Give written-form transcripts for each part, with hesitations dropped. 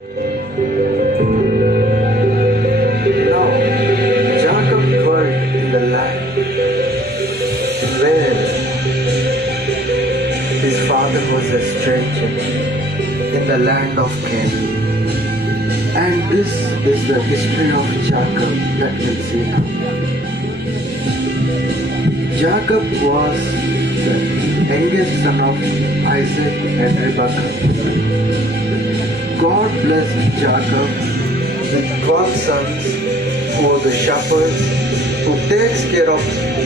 Now Jacob dwelt in the land where his father was a stranger, in the land of Canaan. And this is the history of Jacob that we'll see now. Jacob was the youngest son of Isaac and Rebekah. God blessed Jacob with 12 sons who were the shepherds who takes care of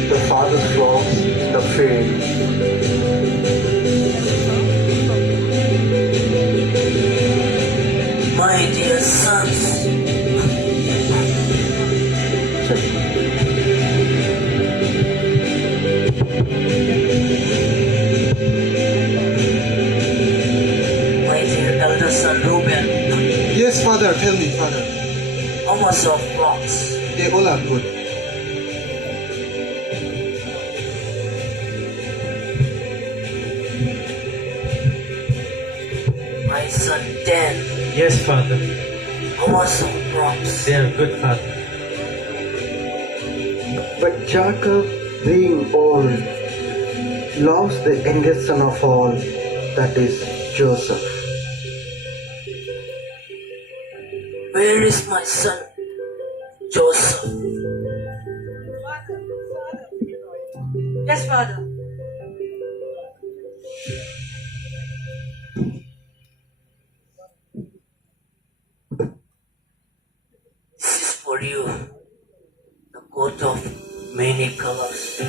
the father's flocks in the field. My dear sons, my dear elder son Reuben, Yes, Father, tell me, Father. how much of flocks? They all are good. My son Dan, Yes, Father. how much of crops? They are good, Father. But Jacob, being old, loves the youngest son of all, that is Joseph. Where is my son Joseph? Yes, Father. This is for you, the coat of many colors.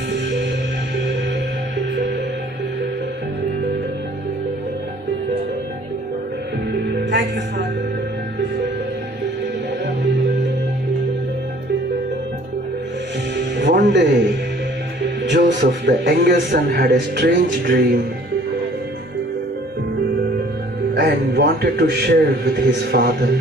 Thank you, Father. One day, Joseph, the youngest son, had a strange dream and wanted to share with his father.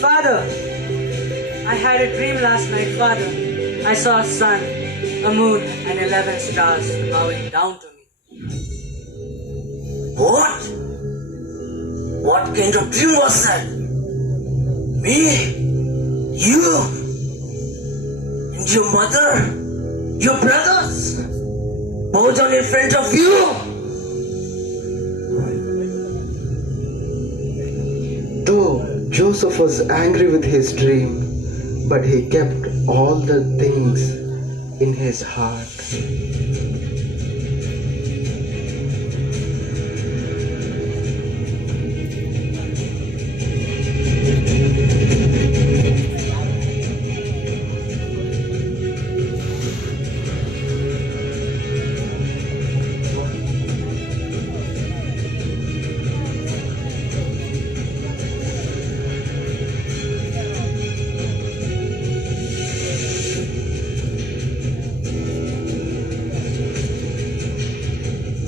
Father, I had a dream last night, Father. I saw a sun, a moon, and 11 stars bowing down to me. What? What kind of dream was that? Me? You? And your mother? Your brothers? Bow down in front of you? Though Joseph was angry with his dream, but he kept all the things in his heart.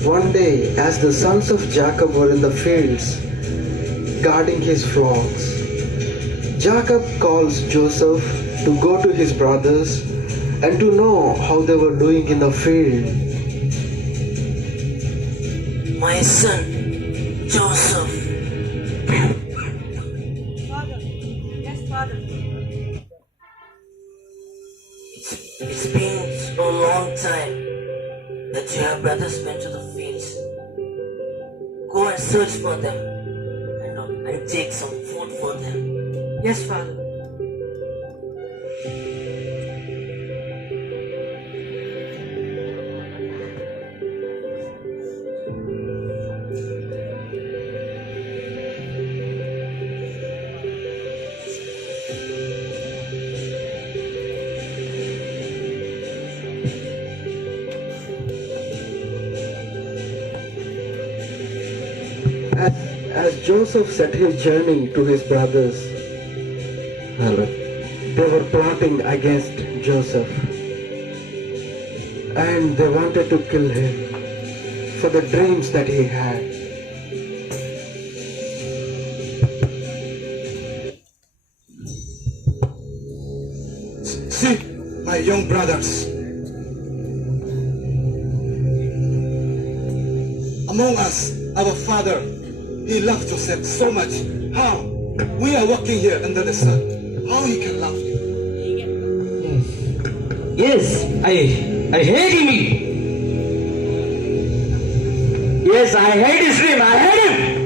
One day, as the sons of Jacob were in the fields guarding his flocks, Jacob calls Joseph to go to his brothers and to know how they were doing in the field. My son, Joseph. Father, yes, Father. It's been so long time that your brothers went to the fields. Go and search for them and take some food for them. Yes, Father. As Joseph set his journey to his brothers, they were plotting against Joseph and they wanted to kill him for the dreams that he had. young brothers. Among us, our father, he loved Joseph so much. How? We are working here under the sun. How he can love you? Yes, I hate him. Yes, I hate his dream. I hate him.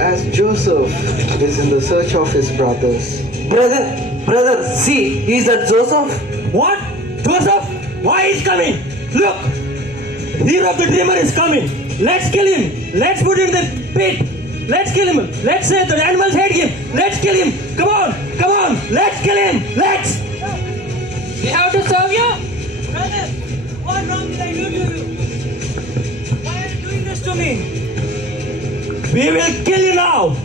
As Joseph is in the search of his brothers, Brother, see, he's that Joseph. What? Joseph? Why he's coming? Look, hero of the dreamer is coming. Let's kill him. Let's put him in the pit. Let's kill him. Let's say the animals hate him. Let's kill him. Come on. Let's kill him. Let's. We have to serve you? Brother, what wrong did I do to you? Why are you doing this to me? We will kill him now.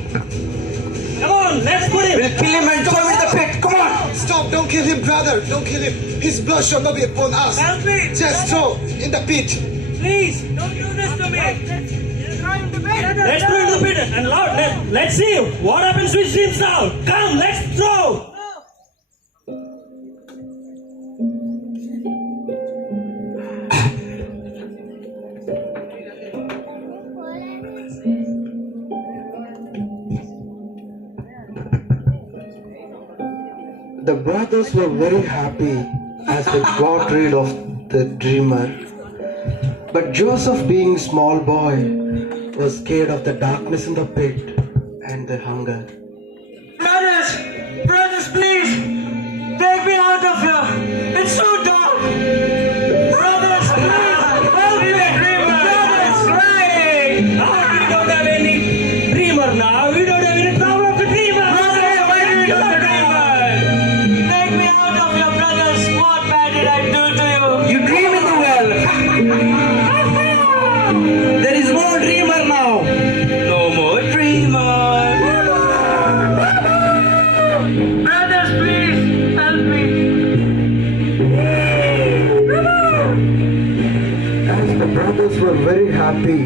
Come on, let's put him. We'll kill him and throw him in the pit. Come on. Stop, don't kill him, brother. Don't kill him. His blood shall not be upon us. Help me. Just throw in the pit. Please, don't do this to me. Throw him to bed. Let's throw him in the pit and loud. Let's see what happens with dreams now. Come, let's throw. the brothers were very happy as they got rid of the dreamer. But Joseph, being small boy, was scared of the darkness in the pit and the hunger. Brothers, please, take me out of here. It's so dark. Brothers, please, help me. Brothers, crying. We don't have any dreamer now. We don't have any problem of the dreamer. Brothers, why do you do the dreamer? Take me out of here, brothers. What bad did I do to you? You dream in the well. There is no dreamer now. No more dreamer. Brothers, please, help me. As the brothers were very happy,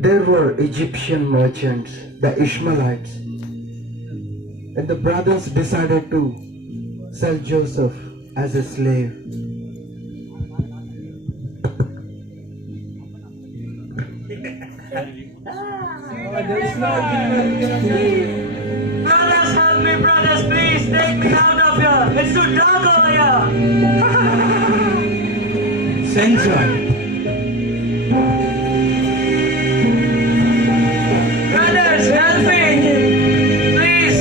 there were Egyptian merchants, the Ishmaelites, and the brothers decided to sell Joseph as a slave. Brothers, help me, brothers, please, take me out of here. It's too dark over here. Censor. Brothers, help me. Please.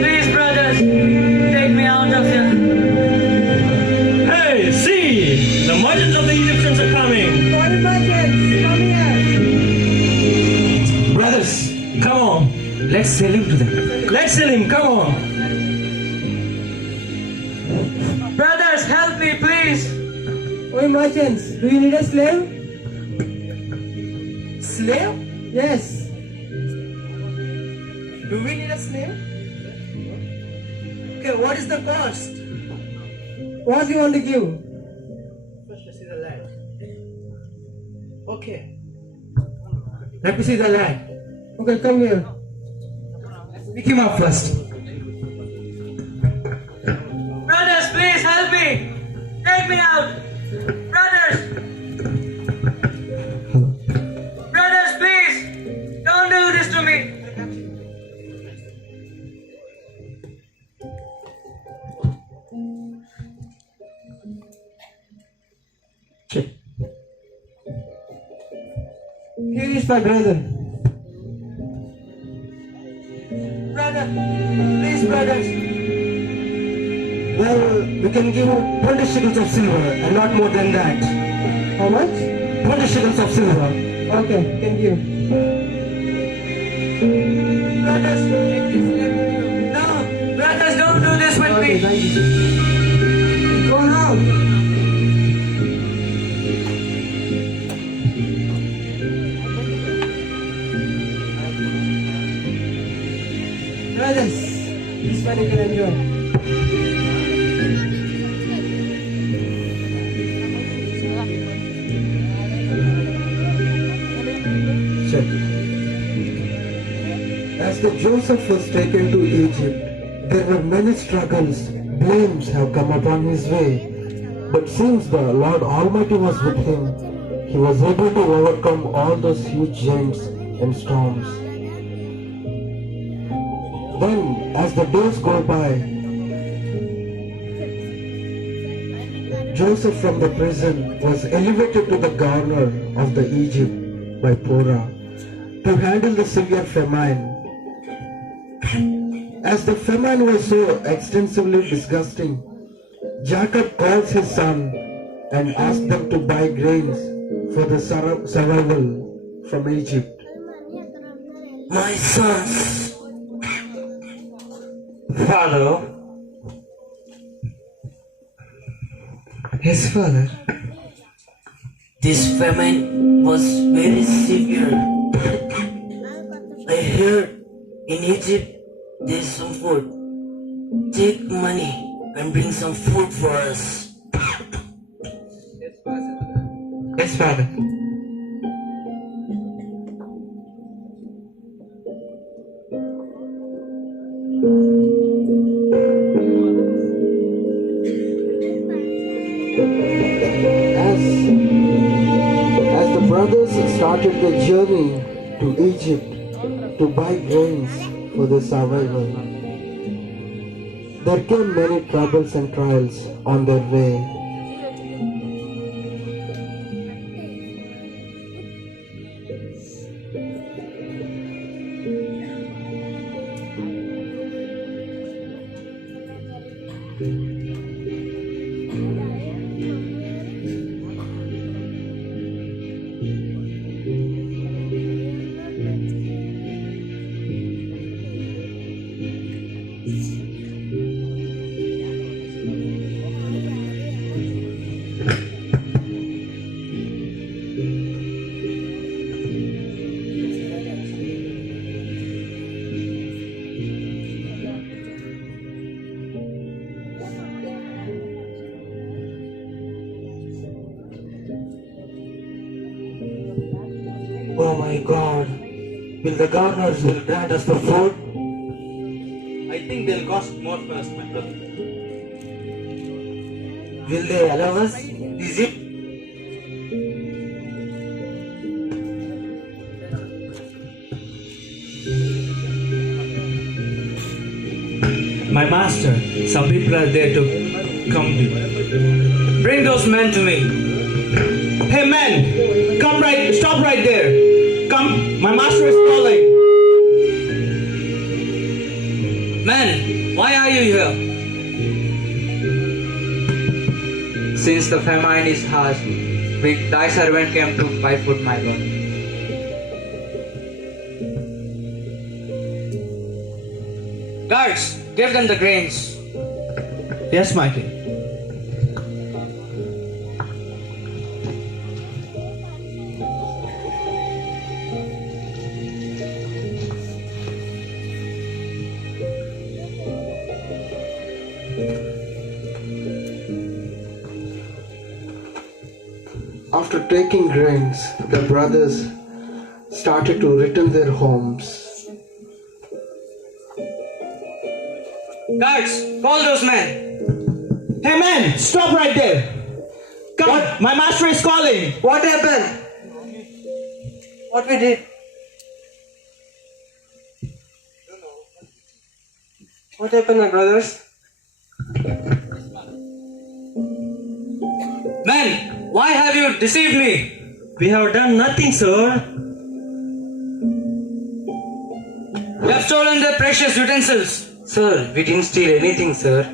Please, brothers, take me out of here. Hey, see! The merchants of the Egyptians are coming. What merchants? Come here. Brothers, come on. Let's sell him to them. Let's sell him. Come on. Brothers, help me, please. Oi merchants, do you need a slave? Slave? Yes. Do we need a slave? Okay, what is the cost? What do you want to give? First, let's see the land. Okay. Let me see the lad. Okay, come here. Pick him up first. Brothers, please help me. Take me out. Brothers. Brothers, please. Don't do this to me. Here is my brother. Brother, please, brothers. Well, we can give 20 shekels of silver and not more than that. How much? 20 shekels of silver. Okay, can give. Brothers, no, brothers, don't do this with Okay, me. thank you. Go now. Brothers, this one you can enjoy. Check. As the Joseph was taken to Egypt, there were many struggles. Blames have come upon his way. But since the Lord Almighty was with him, he was able to overcome all those huge giants and storms. Then, as the days go by, Joseph from the prison was elevated to the governor of the Egypt by Pharaoh to handle the severe famine. As the famine was so extensively disgusting, Jacob calls his son and asks them to buy grains for the survival from Egypt. My sons, Father, Yes, Father. this famine was very severe. I heard in Egypt there's some food. Take money and bring some food for us. Yes, Father. As the brothers started the journey to Egypt to buy grains for their survival, there came many troubles and trials on their way. oh my God, will the governors will grant us the food? I think they'll cost more first, my brother. Will they allow us? Is it? My master, some people are there to come to. Bring those men to me. Hey men, come right, stop right there. Come, my master is calling. Men, why are you here? Since the famine is harsh, thy servant came to buy food, my Lord. Guards, give them the grains. Yes, my king. After taking grains, the brothers started to return their homes. Guards, call those men. Hey men, stop right there. Come, my master is calling. What happened? What we did? What happened, my brothers? Men, why have you deceived me? We have done nothing, sir. You have stolen their precious utensils. Sir, we didn't steal anything, sir.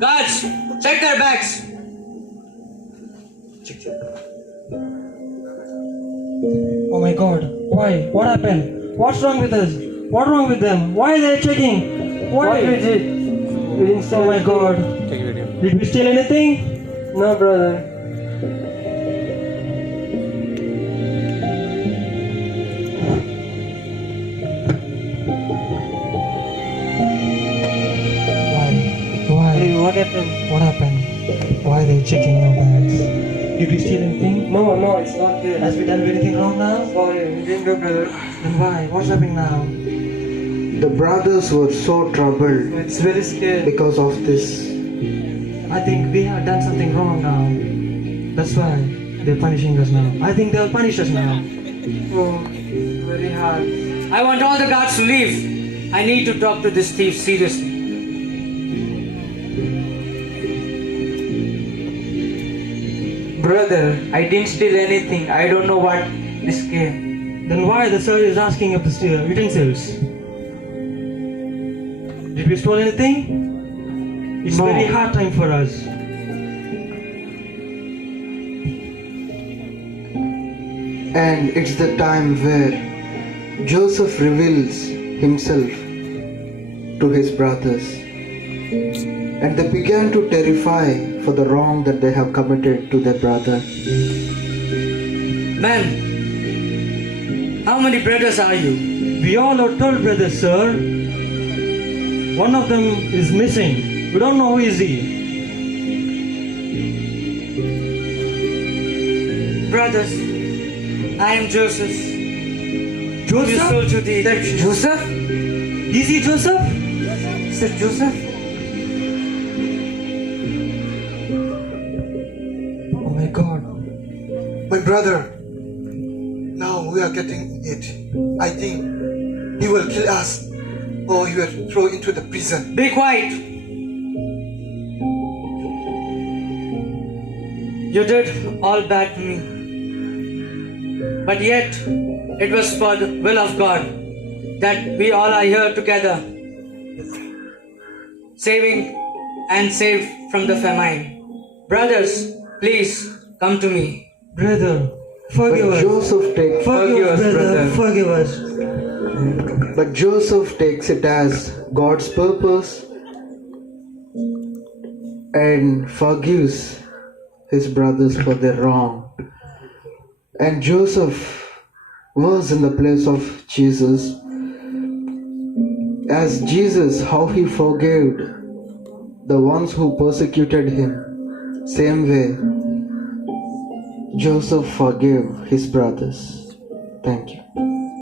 Guards, check their bags. Oh my God! Why? What happened? What's wrong with us? What's wrong with them? Why are they checking? Why? What we did? We didn't steal. Oh my God! Did we steal anything? No, brother. Why? Hey, what happened? What happened? Why are they checking your bags? Did we steal anything? No, it's not there. Has we done anything wrong now? Sorry, we didn't do, brother. Then why? What's happening now? The brothers were so troubled It's very scary. because of this. I think we have done something wrong now. That's why they're punishing us now. I think they'll punish us now. Oh, very hard. I want all the guards to leave. I need to talk to this thief seriously. Brother, I didn't steal anything. I don't know what this came. Then why the sir is asking if to steal utensils? Did we steal anything? It's No. very hard time for us. And it's the time where Joseph reveals himself to his brothers. And they began to terrify for the wrong that they have committed to their brother. Man, how many brothers are you? We all are 12 brothers, sir. One of them is missing. We don't know who is he. Brothers, I am Joseph. You Joseph? sold to the Egyptians. Joseph? Is he Joseph? Is that Joseph? Oh my God. My brother, now we are getting it. I think he will kill us or he will throw into the prison. Be quiet. You did all bad to me. But yet, it was for the will of God that we all are here together, saving and saved from the famine. Brothers, please come to me. Brother, forgive But us. Joseph takes Forgive us, brother. Forgive us. But Joseph takes it as God's purpose and forgives his brothers for their wrong. And Joseph was in the place of Jesus. As Jesus, how he forgave the ones who persecuted him, same way Joseph forgave his brothers. Thank you.